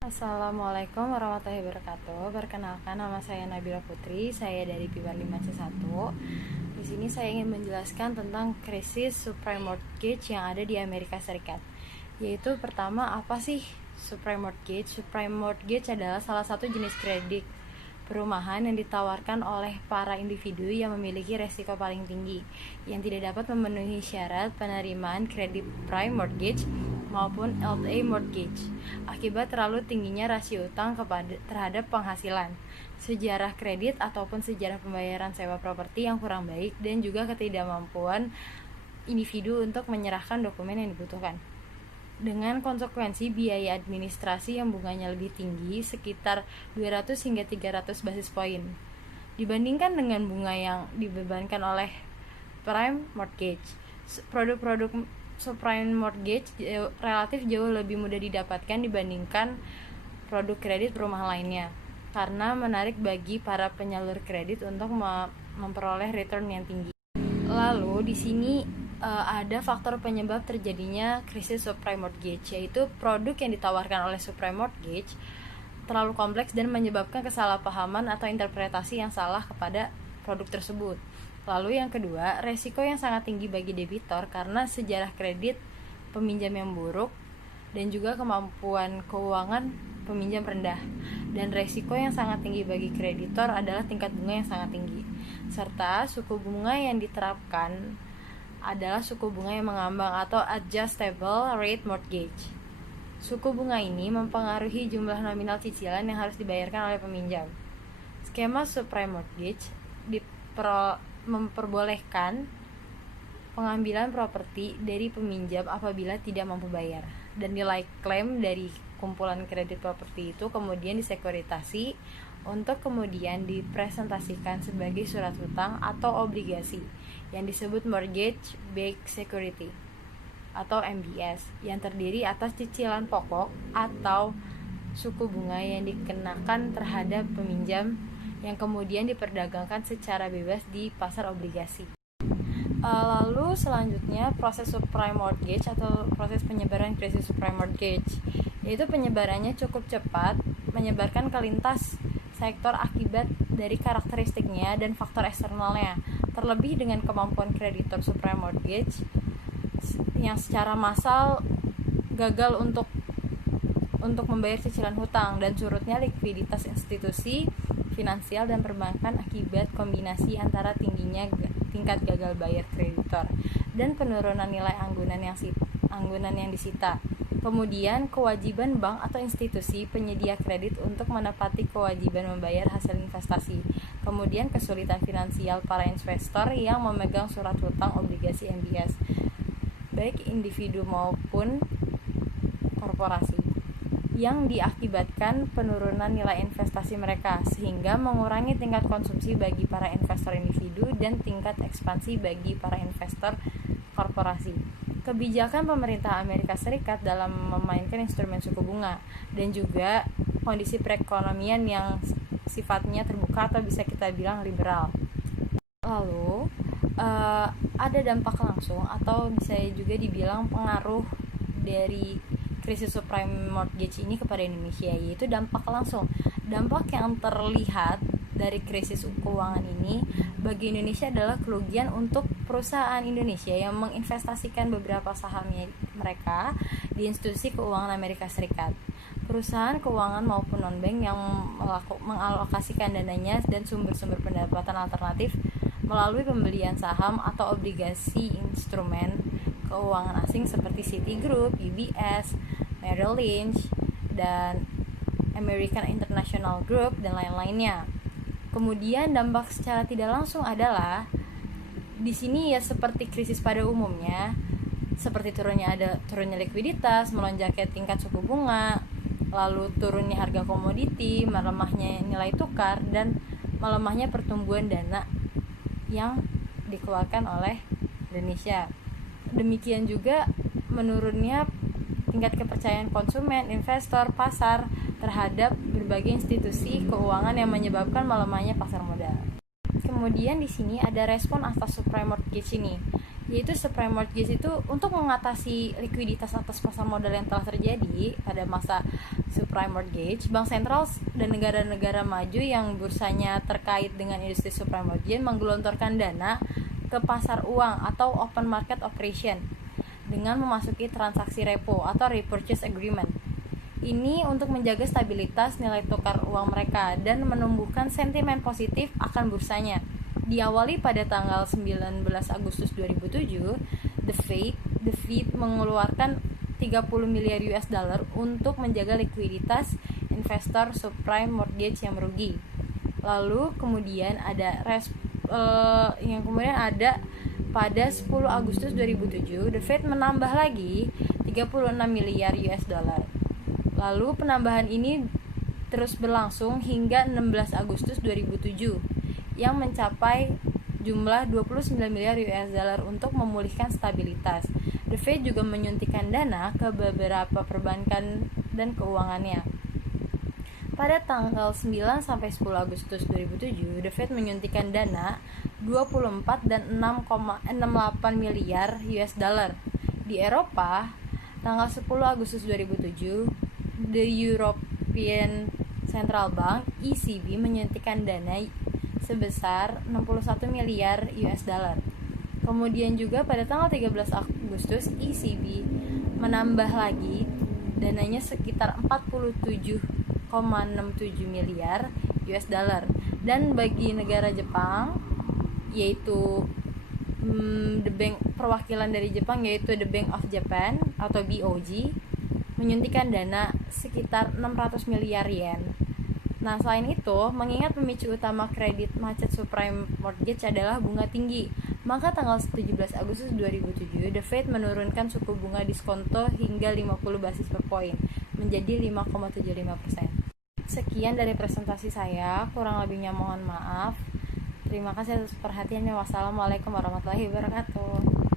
Assalamualaikum warahmatullahi wabarakatuh. Perkenalkan, nama saya Nabila Putri. Saya dari Pibar 5C1. Di sini saya ingin menjelaskan tentang krisis subprime mortgage yang ada di Amerika Serikat. Yaitu pertama, apa sih subprime mortgage? Subprime mortgage adalah salah satu jenis kredit perumahan yang ditawarkan oleh para individu yang memiliki resiko paling tinggi, yang tidak dapat memenuhi syarat penerimaan kredit prime mortgage maupun LA mortgage akibat terlalu tingginya rasio utang terhadap penghasilan, sejarah kredit ataupun sejarah pembayaran sewa properti yang kurang baik, dan juga ketidakmampuan individu untuk menyerahkan dokumen yang dibutuhkan. Dengan konsekuensi biaya administrasi yang bunganya lebih tinggi, sekitar 200 hingga 300 basis poin, dibandingkan dengan bunga yang dibebankan oleh prime mortgage. Produk-produk subprime mortgage relatif jauh lebih mudah didapatkan dibandingkan produk kredit perumahan lainnya, karena menarik bagi para penyalur kredit untuk memperoleh return yang tinggi. Lalu di sini ada faktor penyebab terjadinya krisis subprime mortgage, yaitu produk yang ditawarkan oleh subprime mortgage terlalu kompleks dan menyebabkan kesalahpahaman atau interpretasi yang salah kepada produk tersebut. Lalu yang kedua, resiko yang sangat tinggi bagi debitor karena sejarah kredit peminjam yang buruk dan juga kemampuan keuangan peminjam rendah. Dan resiko yang sangat tinggi bagi kreditor adalah tingkat bunga yang sangat tinggi, serta suku bunga yang diterapkan adalah suku bunga yang mengambang atau adjustable rate mortgage. Suku bunga ini mempengaruhi jumlah nominal cicilan yang harus dibayarkan oleh peminjam. Skema subprime mortgage memperbolehkan pengambilan properti dari peminjam apabila tidak mampu bayar, dan nilai klaim dari kumpulan kredit properti itu kemudian disekuritasi untuk kemudian dipresentasikan sebagai surat hutang atau obligasi yang disebut mortgage backed security atau MBS, yang terdiri atas cicilan pokok atau suku bunga yang dikenakan terhadap peminjam yang kemudian diperdagangkan secara bebas di pasar obligasi. Lalu selanjutnya proses subprime mortgage atau proses penyebaran krisis subprime mortgage, yaitu penyebarannya cukup cepat, menyebarkan ke lintas sektor akibat dari karakteristiknya dan faktor eksternalnya, terlebih dengan kemampuan kreditor subprime mortgage yang secara massal gagal untuk membayar cicilan hutang dan surutnya likuiditas institusi finansial dan perbankan akibat kombinasi antara tingginya tingkat gagal bayar kreditor dan penurunan nilai anggunan yang disita. Kemudian kewajiban bank atau institusi penyedia kredit untuk menepati kewajiban membayar hasil investasi. Kemudian kesulitan finansial para investor yang memegang surat hutang obligasi MBS, baik individu maupun korporasi, yang diakibatkan penurunan nilai investasi mereka, sehingga mengurangi tingkat konsumsi bagi para investor individu dan tingkat ekspansi bagi para investor korporasi. Kebijakan pemerintah Amerika Serikat dalam memainkan instrumen suku bunga dan juga kondisi perekonomian yang sifatnya terbuka atau bisa kita bilang liberal. Lalu ada dampak langsung atau bisa juga dibilang pengaruh dari krisis subprime mortgage ini kepada Indonesia, yaitu dampak langsung. Dampak yang terlihat dari krisis keuangan ini bagi Indonesia adalah kerugian untuk perusahaan Indonesia yang menginvestasikan beberapa sahamnya mereka di institusi keuangan Amerika Serikat. Perusahaan keuangan maupun non-bank yang mengalokasikan dananya dan sumber-sumber pendapatan alternatif melalui pembelian saham atau obligasi instrumen keuangan asing seperti Citigroup, UBS, Merrill Lynch, dan American International Group, dan lain-lainnya. Kemudian dampak secara tidak langsung adalah di sini ya seperti krisis pada umumnya, seperti turunnya likuiditas, melonjaknya tingkat suku bunga, lalu turunnya harga komoditi, melemahnya nilai tukar, dan melemahnya pertumbuhan dana yang dikeluarkan oleh Indonesia. Demikian juga menurunnya tingkat kepercayaan konsumen, investor, pasar terhadap berbagai institusi keuangan yang menyebabkan melemahnya pasar modal. Kemudian di sini ada respon atas subprime mortgage ini, yaitu subprime mortgage itu untuk mengatasi likuiditas atas pasar modal yang telah terjadi pada masa subprime mortgage. Bank sentral dan negara-negara maju yang bursanya terkait dengan industri subprime mortgage menggelontorkan dana ke pasar uang atau open market operation dengan memasuki transaksi repo atau repurchase agreement. Ini untuk menjaga stabilitas nilai tukar uang mereka dan menumbuhkan sentimen positif akan bursanya. Diawali pada tanggal 19 Agustus 2007, The Fed mengeluarkan 30 miliar US dollar untuk menjaga likuiditas investor subprime mortgage yang merugi. Lalu kemudian ada pada 10 Agustus 2007, The Fed menambah lagi 36 miliar US dollar. Lalu penambahan ini terus berlangsung hingga 16 Agustus 2007 yang mencapai jumlah 29 miliar US dollar untuk memulihkan stabilitas. The Fed juga menyuntikkan dana ke beberapa perbankan dan keuangannya. Pada tanggal 9 sampai 10 Agustus 2007, The Fed menyuntikkan dana 24 dan 6,68 miliar US dollar. Di Eropa, tanggal 10 Agustus 2007, The European Central Bank (ECB) menyuntikkan dana sebesar 61 miliar US dollar. Kemudian juga pada tanggal 13 Agustus ECB menambah lagi dananya sekitar 47,67 miliar US dollar. Dan bagi negara Jepang, yaitu perwakilan dari Jepang yaitu The Bank of Japan atau BOJ menyuntikkan dana sekitar 600 miliar yen. Nah, selain itu, mengingat pemicu utama kredit macet subprime mortgage adalah bunga tinggi, maka tanggal 17 Agustus 2007, The Fed menurunkan suku bunga diskonto hingga 50 basis per poin menjadi 5,75%. Sekian dari presentasi saya, kurang lebihnya mohon maaf. Terima kasih atas perhatiannya. Wassalamualaikum warahmatullahi wabarakatuh.